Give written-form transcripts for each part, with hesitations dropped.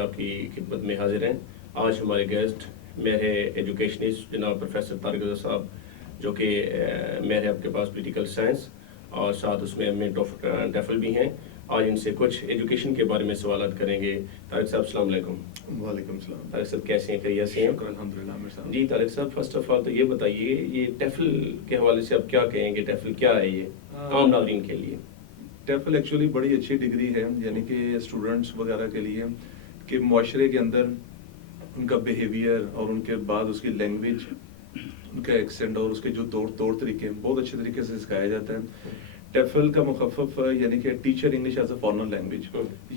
آپ کی خدمت میں حاضر ہیں. آج ہمارے گیسٹ ماہر ایجوکیشنسٹ جناب پروفیسر طارق رضا صاحب, جو کہ ماہر آپ کے پاس پولیٹیکل سائنس اور ساتھ اس میں ایم ٹیفل بھی ہیں. آج ان سے کچھ ایجوکیشن کے بارے میں سوالات کریں گے. طارق صاحب السلام علیکم. وعلیکم السلام. طارق صاحب کیسے ہیں, خیریت سے ہیں؟ شکر الحمدللہ عامر صاحب. جی طارق صاحب, فرسٹ آف آل تو یہ بتائیے, یہ ٹیفل کے حوالے سے آپ کیا کہیں گے؟ ٹیفل کیا ہے یہ عام ناظرین کے لیے؟ ٹیفل ایکچولی بڑی اچھی ڈگری ہے, یعنی کہ اسٹوڈنٹس وغیرہ کے لیے کہ معاشرے کے اندر ان کا بیہیویئر اور ان کے بعد اس کی لینگویج, ان کا ایکسینٹ اور اس کے جو طور طریقے بہت اچھے طریقے سے سکھایا جاتا ہے. ٹیفل کا مخفف یعنی کہ teacher English as a foreign language.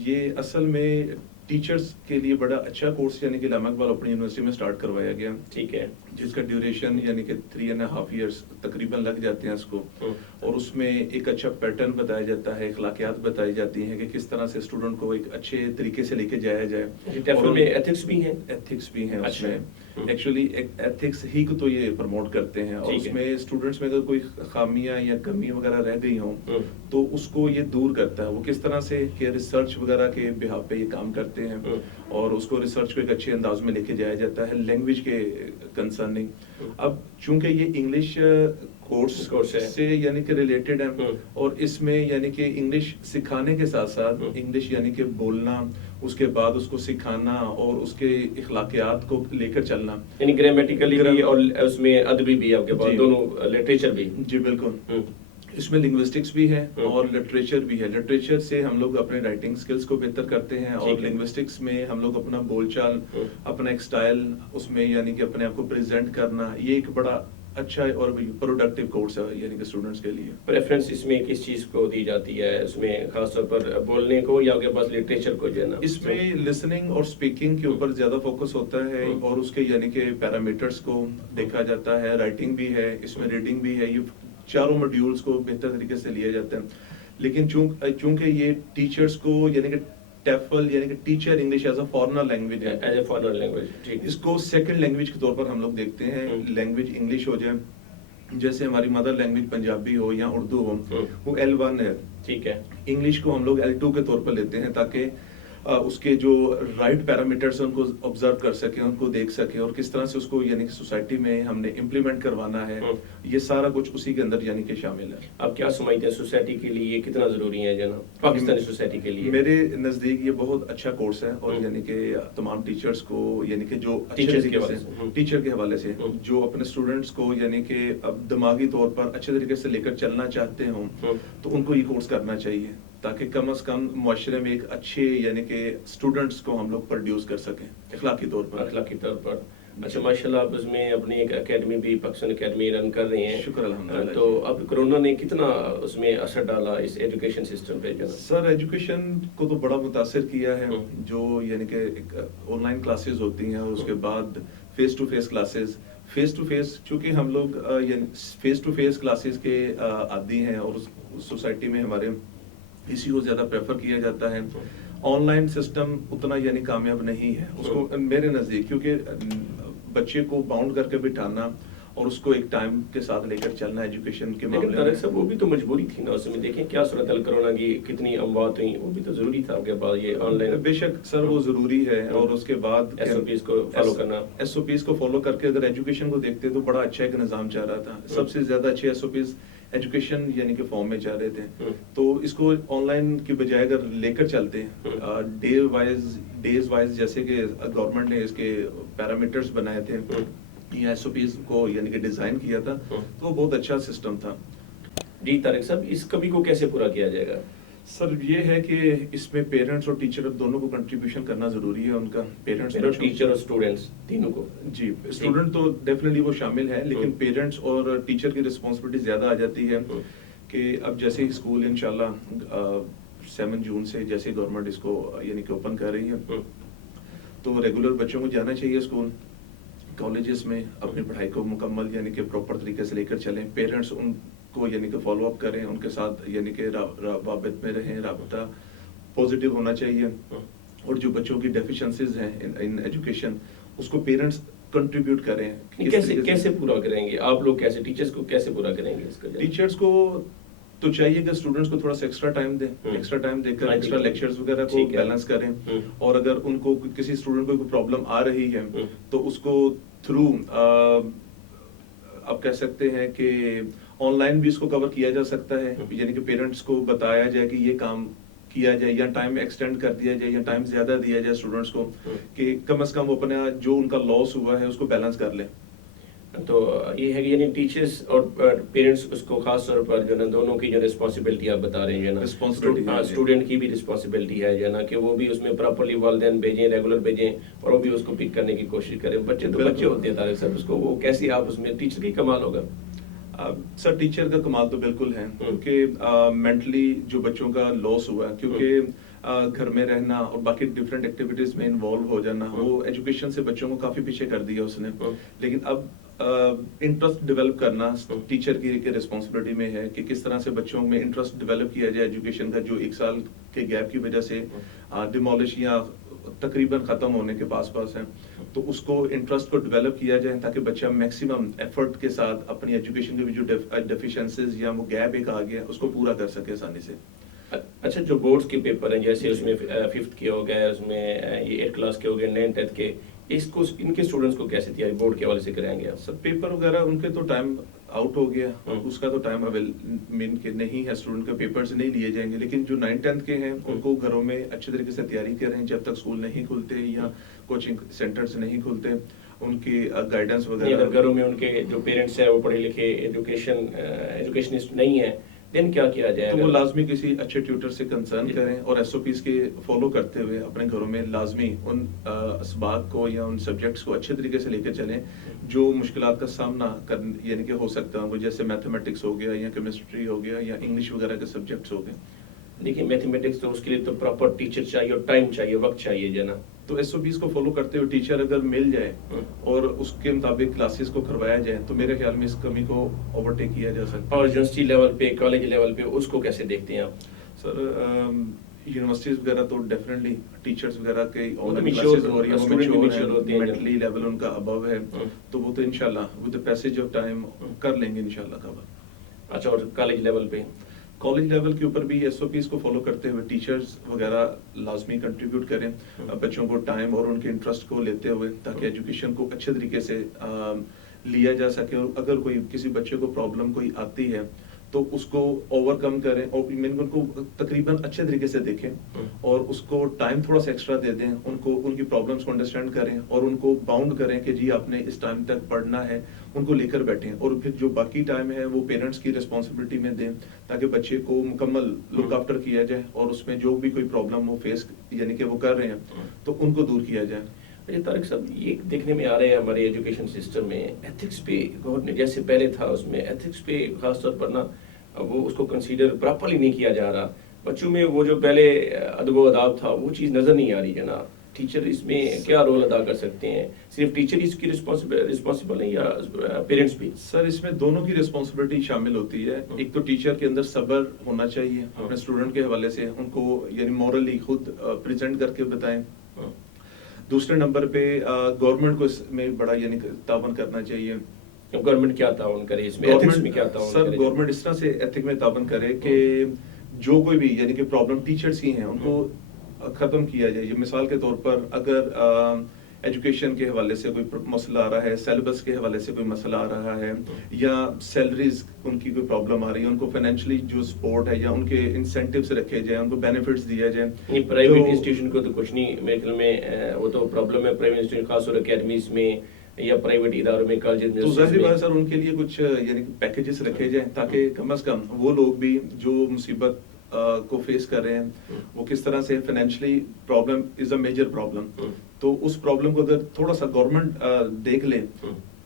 یہ اصل میں ٹیچرز کے لیے بڑا اچھا کورس یعنی کہ علامہ اقبال اوپن یونیورسٹی میں سٹارٹ کروایا گیا. ٹھیک ہے. جس کا ڈیوریشن یعنی کہ 3.5 ایئرس تقریباً لگ جاتے ہیں اس کو, اور اس میں ایک اچھا پیٹرن بتایا جاتا ہے, اخلاقیات بتائی جاتی ہیں کہ کس طرح سے اسٹوڈنٹ کو ایک اچھے طریقے سے لے کے جایا جائے. ٹیفل میں ایتھکس بھی ہیں؟ ایتھکس بھی ہیں اس اچھا. میں. ایکچولی ایتھکس ہی کو تو یہ پروموٹ کرتے ہیں, اور اس میں اسٹوڈنٹس میں اگر کوئی خامیاں یا کمی وغیرہ رہ گئی ہوں تو اس کو یہ دور کرتا ہے. وہ کس طرح سے کہ ریسرچ وغیرہ کے بہاف پہ یہ کام کرتے ہیں, اور اس کو ریسرچ کو ایک اچھے انداز میں لے کے جایا جاتا ہے لینگویج کے کنسرننگ. اب چونکہ یہ انگلش کورس سے یعنی کہ ریلیٹڈ ہے, اور اس میں یعنی کہ انگلش سکھانے کے ساتھ ساتھ انگلش یعنی کہ بولنا, اس کے بعد اس کو سکھانا اور اس کے اخلاقیات کو لے کر چلنا, یعنی گرامیٹیکلی بھی اور اس میں ادبی بھی آپ کے پاس دونوں, لٹریچر بھی. جی بالکل. اس میں لنگوسٹکس بھی ہے اور لٹریچر بھی ہے. لٹریچر سے ہم لوگ اپنے رائٹنگ سکلز کو بہتر کرتے ہیں, اور لنگوسٹکس میں ہم لوگ اپنا بول چال, اپنا ایک سٹائل اس میں یعنی کہ اپنے آپ کو پریزنٹ کرنا, یہ ایک بڑا اچھا اور پروڈکٹیو کورس ہے یعنی کہ اسٹوڈنٹس کے لیے. پریفرنس اس میں کس چیز کو دی جاتی ہے اس میں, خاص طور پر بولنے کو یا کے پاس لٹریچر کو جو ہے نا؟ اس میں لسننگ اور اسپیکنگ کے اوپر زیادہ فوکس ہوتا ہے, اور اس کے یعنی کہ پیرامیٹرز کو دیکھا جاتا ہے. رائٹنگ بھی ہے اس میں, ریڈنگ بھی ہے. یہ چاروں موڈیولز کو بہتر طریقے سے لیا جاتا ہے. لیکن چونکہ یہ ٹیچرز کو یعنی کہ ٹیفل یعنی کہ teacher English as a foreign language ہے, ایز اے فارن لینگویج, اس کو سیکنڈ لینگویج کے طور پر ہم لوگ دیکھتے ہیں. لینگویج انگلش ہو جائے, جیسے ہماری مدر لینگویج پنجابی ہو یا اردو ہو, وہ L1 ہے. ٹھیک ہے. انگلش کو ہم لوگ L2 کے طور پر لیتے ہیں تاکہ اس کے جو رائٹ پیرامیٹرز ہیں ان کو آبزرو کر سکیں, ان کو دیکھ سکیں, اور کس طرح سے اس کو یعنی کہ سوسائٹی میں ہم نے امپلیمنٹ کروانا ہے. یہ سارا کچھ اسی کے اندر یعنی کہ شامل ہے. آپ کیا سمجھتے ہیں سوسائٹی کے لیے یہ کتنا ضروری ہے جناب, پاکستانی سوسائٹی کے لیے؟ میرے نزدیک یہ بہت اچھا کورس ہے, اور یعنی کہ تمام ٹیچرز کو یعنی کہ جو ٹیچر کے حوالے سے جو اپنے اسٹوڈنٹس کو یعنی کہ اب دماغی طور پر اچھے طریقے سے لے کر چلنا چاہتے ہوں تو ان کو یہ کورس کرنا چاہیے, تاکہ کم از کم معاشرے میں ایک اچھے یعنی کہ اسٹوڈنٹس کو ہم لوگ پروڈیوس کر سکیں اخلاقی طور پر. اچھا ماشاءاللہ, آپ اس میں اپنی ایک اکیڈمی بھی, پاکستان اکیڈمی رن کر رہے ہیں. شکر الحمدللہ. تو اب کرونا نے کتنا اس میں اثر ڈالا اس ایجوکیشن سسٹم پہ جناب؟ سر ایجوکیشن کو تو بڑا متاثر کیا ہے. جو یعنی کہ آن لائن کلاسز ہوتی ہیں, اور اس کے بعد face to face classes. Face to face چونکہ ہم لوگ فیس ٹو فیس کلاسز کے عادی ہیں, اور سوسائٹی میں ہمارے اسی کو زیادہ پریفر کیا جاتا ہے. آن لائن سسٹم اتنا یعنی کامیاب نہیں ہے اس کو میرے نزدیک, کیونکہ بچے کو باؤنڈ کر کے بٹھانا اور اس کو ایک ٹائم کے ساتھ لے کر چلنا ایجوکیشن کے معاملے میں. لیکن وہ بھی تو مجبوری تھی نا اس میں, دیکھیں کیا صورت حال کرونا کی, کتنی اموات ہوئی, وہ بھی تو ضروری تھا آپ کے پاس یہ آن لائن. بے شک سر وہ ضروری ہے, اور اس کے بعد SOPs کو فالو کرنا. SOPs کو فالو کر کے اگر ایجوکیشن کو دیکھتے تو بڑا اچھا ایک نظام چل رہا تھا. سب سے زیادہ اچھے SOPs ایجوکیشن یعنی کہ فارم میں چل رہے تھے. تو اس کو آن لائن کی بجائے اگر لے کر چلتے ڈیز وائز جیسے کہ گورنمنٹ نے اس کے پیرامیٹرز بنائے تھے یا SOPs کو یعنی کہ ڈیزائن کیا تھا, تو وہ بہت اچھا سسٹم تھا. جی طارق صاحب, اس کمی کو کیسے پورا کیا جائے گا؟ سر یہ ہے کہ اس میں پیرنٹس اور ٹیچر دونوں کو کنٹریبیوشن کرنا ضروری ہے. ان کا پیرنٹس اور ٹیچر اور اسٹوڈنٹس تینوں کو. جی اسٹوڈنٹ تو ڈیفینیٹلی وہ شامل ہے, لیکن پیرنٹس اور ٹیچر کی رسپانسبلٹی زیادہ آ جاتی ہے کہ اب جیسے ہی اسکول انشاءاللہ 7 جون سے جیسے گورنمنٹ اس کو یعنی کہ اوپن کر رہی ہے, تو ریگولر بچوں کو جانا چاہیے اسکول, کالجز میں اپنی پڑھائی کو مکمل یعنی کہ پراپر طریقے سے لے کر چلیں. پیرنٹس ان کو یعنی کہ فالو اپ کریں, ان کے ساتھ یعنی کہ روابط میں رہیں, رابطہ پازیٹیو ہونا چاہیے. اور جو بچوں کی ڈیفیشنسیز ہیں ان ایجوکیشن, اس کو پیرنٹس کنٹریبیوٹ کریں. کیسے پورا کریں گے آپ لوگ, کیسے ٹیچرز کو کیسے پورا کریں گے اس کا؟ ٹیچرز کو تو چاہیے کہ اسٹوڈنٹس کو تھوڑا سا ایکسٹرا ٹائم دیں، ایکسٹرا ٹائم دے کر ایکسٹرا لیکچرز وغیرہ کو بیلنس کریں، اور اگر ان کو کسی اسٹوڈنٹ کو کوئی پرابلم آ رہی ہے تو اس کو تھرو آپ کہہ سکتے ہیں کہ آن لائن بھی اس کو کور کیا جا سکتا ہے، یعنی کہ پیرنٹس کو بتایا جائے کہ یہ کام کیا جائے، یا ٹائم ایکسٹینڈ کر دیا جائے، یا ٹائم زیادہ دیا جائے اسٹوڈنٹس کو، کہ کم از کم وہ اپنا جو ان کا لاس ہوا ہے اس کو بیلنس کر لیں. تو یہ ہے کہ یعنی ٹیچرز اور پیرنٹس اس کو خاص طور پر جو ہے نا دونوں کی جو رسپانسبلٹی آپ بتا رہے ہیں جو ہے نا اسٹوڈنٹ کی بھی رسپانسبلٹی ہے جو ہے نا کہ وہ بھی اس میں پراپرلی والدین بھیجیں، ریگولر بھیجیں، اور وہ بھی اس کو پک کرنے کی کوشش کریں. بچے تو بچے ہوتے ہیں طارق صاحب، اس کو وہ کیسے آپ اس میں ٹیچر کی کمال ہوگا. سر ٹیچر کا کمال تو بالکل ہے، کیونکہ مینٹلی جو بچوں کا لاس ہوا ہے، کیونکہ گھر میں رہنا اور باقی ڈفرینٹ ایکٹیویٹیز میں انوالو ہو جانا، وہ ایجوکیشن سے بچوں کو کافی پیچھے کر دیا اس نے. لیکن اب انٹرسٹ ڈیولپ کرنا ٹیچر کی رسپانسبلٹی میں ہے کہ کس طرح سے بچوں میں انٹرسٹ ڈیولپ کیا جائے ایجوکیشن کا، جو 1 سال کے گیپ کی وجہ سے ڈیمولش یا تقریباً ختم ہونے کے پاس ہیں. تو اس کو انٹرسٹ کو ڈیولپ کیا جائے تاکہ بچہ میکسیمم ایفرٹ کے ساتھ اپنی ایجوکیشن کے بھی جو ڈیفیشنسیز یا وہ گیپ ایک آ گیا اس کو پورا کر سکے آسانی سے. اچھا، جو بورڈز کے پیپر ہیں جیسے اس میں 5th کے ہو گئے، اس میں یہ 8th کلاس کے ہو گئے، 9th 10th کے، اس کو ان کے اسٹوڈنٹس کو کیسے تیاری بورڈ کے حوالے سے کرائیں گے آپ؟ سب پیپر وغیرہ ان کے تو ٹائم آؤٹ ہو گیا، اس کا تو ٹائم مین کے نہیں ہے، اسٹوڈنٹ کے پیپرز نہیں لیے جائیں گے. لیکن جو 9th 10th کے ہیں ان کو گھروں میں اچھے طریقے سے تیاری کریں، جب تک اسکول نہیں کھلتے یا کوچنگ سینٹرز نہیں کھلتے ان کی گائیڈنس وغیرہ. اگر گھروں میں ان کے جو پیرنٹس ہیں وہ پڑھے لکھے ایجوکیشنسٹ نہیں ہیں، دین کیا کیا جائے؟ تو وہ لازمی کسی اچھے ٹیوٹر سے کنسرن کریں، اور SOPs کے فالو کرتے ہوئے اپنے گھروں میں لازمی ان اسباق کو یا ان سبجیکٹس کو اچھے طریقے سے لے کے چلیں جو مشکلات کا سامنا یعنی کہ ہو سکتا ہے، جیسے میتھمیٹکس ہو گیا یا کیمسٹری ہو گیا یا انگلش وغیرہ کے سبجیکٹس ہو گئے. دیکھیں میتھمیٹکس تو اس کے لیے تو پراپر ٹیچر چاہیے اور ٹائم چاہیے، وقت چاہیے جو ہے نا. تو SOPs کو فالو کرتے ہوئے ٹیچر اگر مل جائے اور اس کے مطابق کلاسز کو کروایا جائے تو میرے خیال میں اس کمی کو اوورٹیک کیا جا سکتا ہے. اور یونیورسٹی لیول پہ، کالج لیول پہ اس کو کیسے دیکھتے ہیں آپ؟ سر یونیورسٹیز وغیرہ تو ڈیفینیٹلی ٹیچرز وغیرہ کے کلاسز ہو رہی ہیں، وہ میچور ہیں، مینٹلی لیول ان کا ابو ہے، تو وہ تو انشاءاللہ with the passage of time کر لیں گے انشاءاللہ کور. اچھا، اور کالج لیول پہ؟ کالج لیول کے اوپر بھی SOPs کو فالو کرتے ہوئے ٹیچرز وغیرہ لازمی کنٹریبیوٹ کریں بچوں کو ٹائم اور ان کے انٹرسٹ کو لیتے ہوئے، تاکہ ایجوکیشن کو اچھے طریقے سے لیا جا سکے. اور اگر کوئی کسی بچے کو پرابلم کوئی آتی ہے تو اس کو اوور کم کریں، اور ان کو تقریباً اچھے طریقے سے دیکھیں اور اس کو ٹائم تھوڑا سا ایکسٹرا دے دیں، ان کو ان کی پرابلمس کو انڈرسٹینڈ کریں اور ان کو باؤنڈ کریں کہ جی آپ نے اس ٹائم تک پڑھنا ہے، ان کو لے کر بیٹھیں. اور پھر جو باقی ٹائم ہے وہ پیرنٹس کی رسپانسبلٹی میں دیں تاکہ بچے کو مکمل لک آفٹر کیا جائے، اور اس میں جو بھی کوئی پرابلم وہ فیس یعنی کہ وہ کر رہے ہیں تو ان کو دور کیا جائے. طارق صاحب، یہ دیکھنے میں آ رہے ہیں ہمارے ایجوکیشن سسٹم میں ایتھکس پہ گورنمنٹ جیسے پہلے تھا اس میں ایتھکس پہ خاص طور پر نا وہ اس کو کنسیڈر پراپرلی نہیں کیا جا رہا. بچوں میں وہ جو پہلے ادب و آداب تھا وہ چیز نظر نہیں آ رہی جناب. ٹیچر اس میں کیا رول ادا کر سکتے ہیں؟ صرف ٹیچر اس کی رسپانسبل ہے یا پیرنٹس بھی؟ سر اس میں دونوں کی رسپانسبلٹی شامل ہوتی ہے. ایک تو ٹیچر کے اندر صبر ہونا چاہیے اپنے اسٹوڈنٹ کے حوالے سے، ان کو یعنی مورلی خود پریزنٹ کر کے بتائیں. دوسرے نمبر پہ گورنمنٹ کو اس میں بڑا یعنی تعاون کرنا چاہیے. گورنمنٹ کیا تعاون کرے اس میں؟ ایتھکس میں کیا تعاون کرے؟ سر گورنمنٹ اس طرح سے ایتھک میں تعاون کرے کہ جو کوئی بھی یعنی کہ پرابلم ٹیچرز کی ہیں ان کو ختم کیا جائے. یہ مثال کے طور پر اگر ایجوکیشن کے حوالے سے کوئی مسئلہ آ رہا ہے، سیلیبس کے حوالے سے کوئی مسئلہ آ رہا ہے، یا سیلریز ان کی کوئی پرابلم آ رہی ہے، ان کو فائنینشلی جو سپورٹ ہے یا ان کے انسینٹیوز رکھے جائیں، ان کو بینیفٹس دیا جائے. پرائیویٹ انسٹیٹیوشن کو تو کچھ نہیں میرے خیال میں وہ تو پرابلم ہے پرائیویٹ انسٹیٹیوشن خاص طور اکیڈمیز میں یا پرائیویٹ اداروں میں، کالجز میں. تو ظاہر بات ہے سر ان کے لیے کچھ یعنی پیکیجز رکھے جائیں تاکہ کم از کم وہ لوگ بھی جو مصیبت کو فیس کر رہے ہیں وہ کس طرح سے financially problem is a major problem, تو اس پرابلم کو اگر تھوڑا سا گورنمنٹ دیکھ لے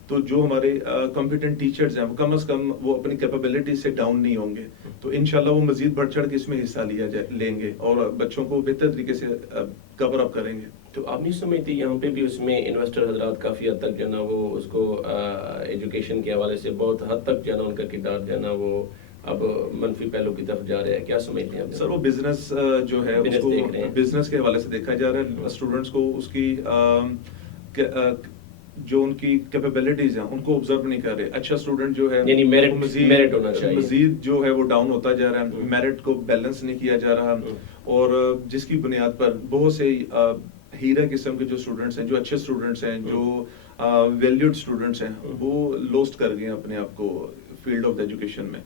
تو جو ہمارے کمپیٹنٹ ٹیچرز ہیں وہ کم از کم وہ اپنی کیپیبلٹی سے ڈاؤن نہیں ہوں گے، تو انشاءاللہ وہ مزید بڑھ چڑھ کے اس میں حصہ لیں گے اور بچوں کو بہتر طریقے سے کور اپ کریں گے. تو آپ نہیں سمجھتے یہاں پہ بھی اس میں انویسٹر حضرات کافی حد تک جو ہے نا وہ اس کو ایجوکیشن کے حوالے سے بہت حد تک جو ہے نا ان کا کردار جو ہے نا وہ اب منفی پہلو کی طرف جا رہا ہے؟ کیا سمجھتے ہیں آپ؟ سر وہ بزنس جو ہے اس کو بزنس کے حوالے سے دیکھا جا رہا ہے. اسٹوڈنٹس کو اس کی جو ان کی کیپیبلٹیز ہیں ان کو آبزرو نہیں کر رہے. اچھا اسٹوڈنٹ جو ہے یعنی وہ میرٹ ہونا چاہیے. مزید جو ہے وہ ڈاؤن ہوتا جا رہا ہے, میرٹ کو بیلنس نہیں کیا جا رہا, اور جس کی بنیاد پر بہت سے ہیرا قسم کے جو اسٹوڈنٹس ہیں, جو اچھے اسٹوڈنٹس ہیں, جو ویلیوڈ اسٹوڈنٹس ہیں, وہ لوسٹ کر گئے ہیں اپنے آپ کو فیلڈ آف ایجوکیشن میں.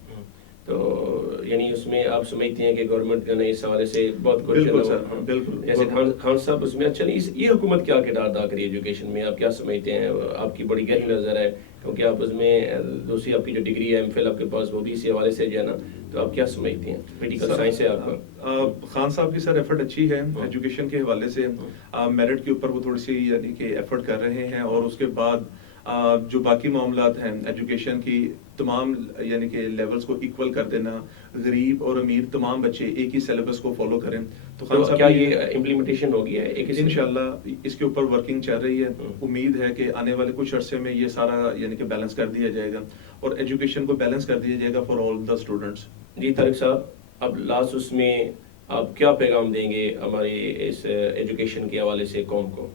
تو یعنی اس میں آپ سمجھتے ہیں کہ گورنمنٹ کا اس حوالے سے بہت کچھ بالکل سر, بالکل. جیسے خان صاحب اس میں اچھا نہیں, یہ حکومت کیا کردار ادا کری ایجوکیشن میں, آپ کیا سمجھتے ہیں؟ آپ کی بڑی گہری نظر ہے کیونکہ آپ اس میں دوسری آپ کی جو ڈگری ہے ایم فل آپ کے پاس وہ بھی اسی حوالے سے جو ہے نا, تو آپ کیا سمجھتے ہیں؟ پولیٹیکل سائنس ہے آپ کا. خان صاحب کی سر ایفرٹ اچھی ہے ایجوکیشن کے حوالے سے, میرٹ کے اوپر وہ تھوڑی سی یعنی کہ ایفرٹ کر رہے ہیں, اور اس کے بعد جو باقی معاملات ہیں ایجوکیشن کی تمام یعنی کہ لیولز کو ایکول کر دینا, غریب اور امیر تمام بچے ایک ہی سیلیبس کو فالو کریں. تو خان صاحب کیا یہ امپلیمنٹیشن ہوگی ہے انشاءاللہ اس کے اوپر ورکنگ چل رہی ہے. امید ہے کہ آنے والے کچھ عرصے میں یہ سارا یعنی کہ بیلنس کر دیا جائے گا, اور ایجوکیشن کو بیلنس کر دیا جائے گا فار آل دا اسٹوڈنٹس. جی طارق صاحب, اب لاسٹ اس میں آپ کیا پیغام دیں گے ہماری اس ایجوکیشن کے حوالے سے قوم کو؟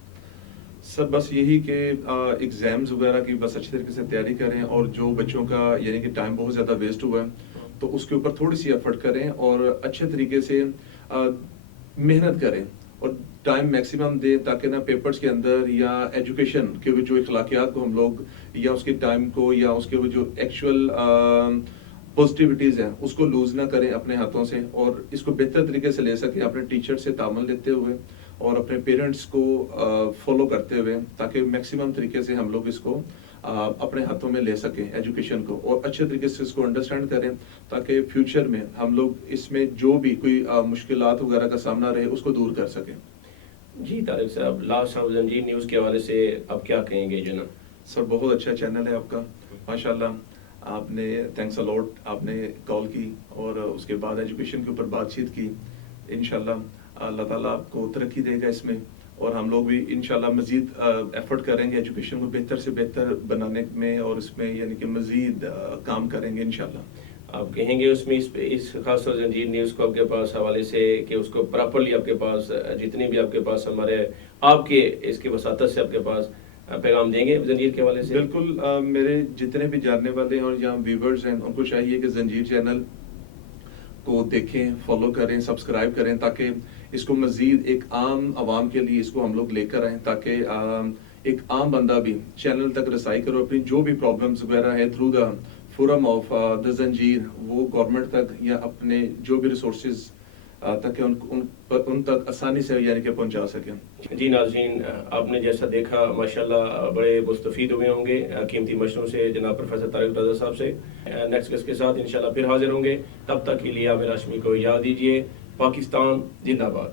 سر بس یہی کہ ایگزامز وغیرہ کی بس اچھی طریقے سے تیاری کریں, اور جو بچوں کا یعنی کہ ٹائم بہت زیادہ ویسٹ ہوا ہے تو اس کے اوپر تھوڑی سی ایفرٹ کریں, اور اچھے طریقے سے محنت کریں, اور ٹائم میکسیمم دیں, تاکہ نا پیپرز کے اندر یا ایجوکیشن کے جو اخلاقیات کو ہم لوگ یا اس کے ٹائم کو یا اس کے جو ایکچوئل پازیٹیوٹیز ہیں اس کو لوز نہ کریں اپنے ہاتھوں سے, اور اس کو بہتر طریقے سے لے سکیں اپنے ٹیچر سے تعامل لیتے ہوئے اور اپنے پیرنٹس کو فالو کرتے ہوئے, تاکہ میکسیمم طریقے سے ہم لوگ اس کو اپنے ہاتھوں میں لے سکیں ایجوکیشن کو, اور اچھے طریقے سے اس کو انڈرسٹینڈ کریں, تاکہ فیوچر میں ہم لوگ اس میں جو بھی کوئی مشکلات وغیرہ کا سامنا رہے اس کو دور کر سکیں. جی طارق صاحب, لاسٹ ہم زنجیر نیوز کے حوالے سے آپ کیا کہیں گے جناب؟ سر بہت اچھا چینل ہے آپ کا, ماشاءاللہ. آپ نے تھینکس الاٹ, آپ نے کال کی اور اس کے بعد ایجوکیشن کے اوپر بات چیت کی. انشاءاللہ اللہ تعالیٰ آپ کو ترقی دے گا اس میں, اور ہم لوگ بھی انشاءاللہ مزید ایفرٹ کریں گے ایجوکیشن کو بہتر سے بہتر بنانے میں, اور اس میں یعنی کہ مزید کام کریں گے انشاءاللہ. آپ کہیں گے اس میں اس خاص طور زنجیر نیوز کو آپ کے پاس حوالے سے کہ اس کو پراپرلی آپ کے پاس جتنے بھی آپ کے پاس ہمارے آپ کے اس کے وساطت سے آپ کے پاس پیغام دیں گے زنجیر کے حوالے سے؟ بالکل, میرے جتنے بھی جاننے والے ہیں اور یہاں ویورز ہیں ان کو چاہیے کہ زنجیر چینل کو دیکھیں, فالو کریں, سبسکرائب کریں, تاکہ اس کو مزید ایک عام عوام کے لیے اس کو ہم لوگ لے کر آئیں, تاکہ ایک عام بندہ بھی چینل تک رسائی کرو اپنی جو بھی پرابلمز وغیرہ ہے through the forum of the زنجیر, وہ گورنمنٹ تک یا اپنے جو بھی ریسورسز تک ان تک آسانی سے یعنی کہ پہنچا سکیں. جی ناظرین, آپ نے جیسا دیکھا ماشاءاللہ بڑے مستفید ہوئے ہوں گے قیمتی مشوروں سے جناب پروفیسر طارق رضا صاحب سے. نیکسٹ گیسٹ کے ساتھ انشاءاللہ پھر حاضر ہوں گے, تب تک کے لیے عامر ہاشمی کو یاد دیجیے. پاکستان زندہ باد.